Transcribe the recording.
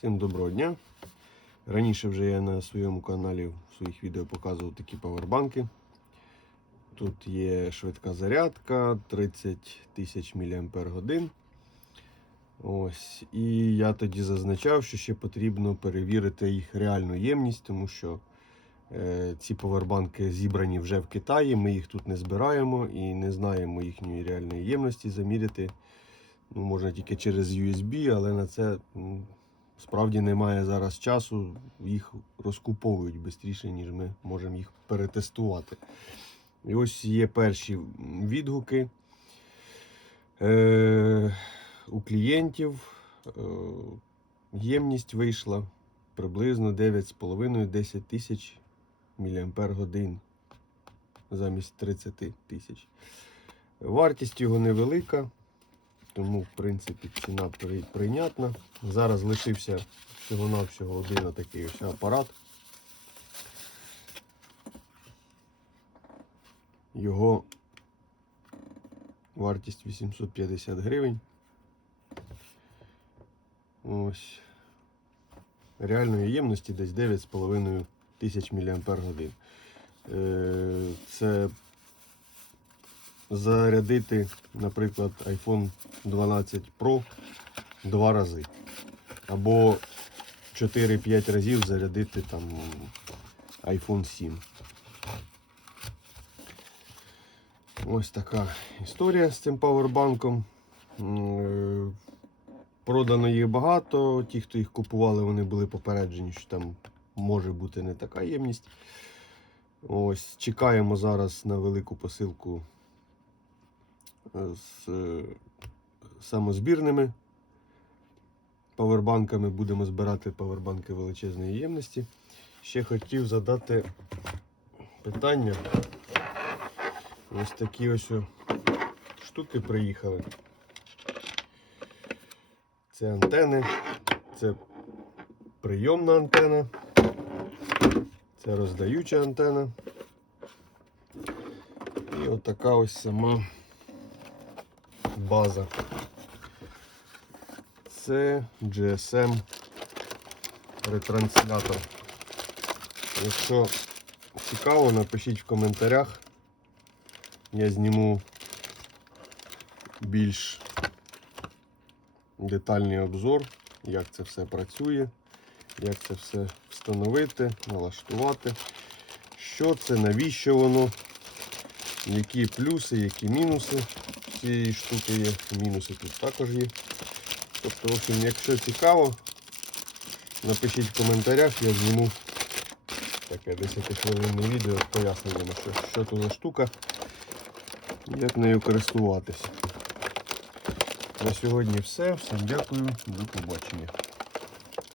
Всім доброго дня. Раніше вже я на своєму каналі в своїх відео показував такі павербанки. Тут є швидка зарядка 30 тисяч мАч. Ось. І я тоді зазначав, що ще потрібно перевірити їх реальну ємність, тому що е, ці павербанки зібрані вже в Китаї. Ми їх тут не збираємо і не знаємо їхньої реальної ємності заміряти. Ну, можна тільки через USB, але на це справді немає зараз часу. Їх розкуповують швидше, ніж ми можемо їх перетестувати. І ось є перші відгуки е- у клієнтів. Е- ємність вийшла приблизно 9,5-10 тисяч мАч замість 30 тисяч. Вартість його невелика, тому, в принципі, ціна при- прийнятна. Зараз лишився всього-навсього один отакий ось апарат. Його вартість 850 гривень. Ось. Реальної ємності десь 9,5 тисяч мАч. Е, Це зарядити, наприклад, iPhone 12 Pro два рази. Або 4-5 разів зарядити там iPhone 7. Ось така історія з цим павербанком. Е, Продано їх багато. Ті, хто їх купували, вони були попереджені, що там може бути не така ємність. Ось, чекаємо зараз на велику посилку з е, самозбірними павербанками. Будемо збирати павербанки величезної ємності. Ще хотів задати питання. Ось такі ось штуки приїхали. Це антени, це прийомна антена, це роздаюча антена. І отака ось сама база. Це GSM ретранслятор. Якщо цікаво, напишіть в коментарях. Я зніму більш детальний обзор, як це все працює, як це все встановити, налаштувати, що це, навіщо воно, які плюси, які мінуси цієї штуки є. Мінуси тут також є. Тобто, в общем, якщо цікаво, напишіть в коментарях, я зніму таке 10 хвилинне відео з поясненням, що, що то за штука, як нею користуватись. На сьогодні все. Всім дякую. До побачення.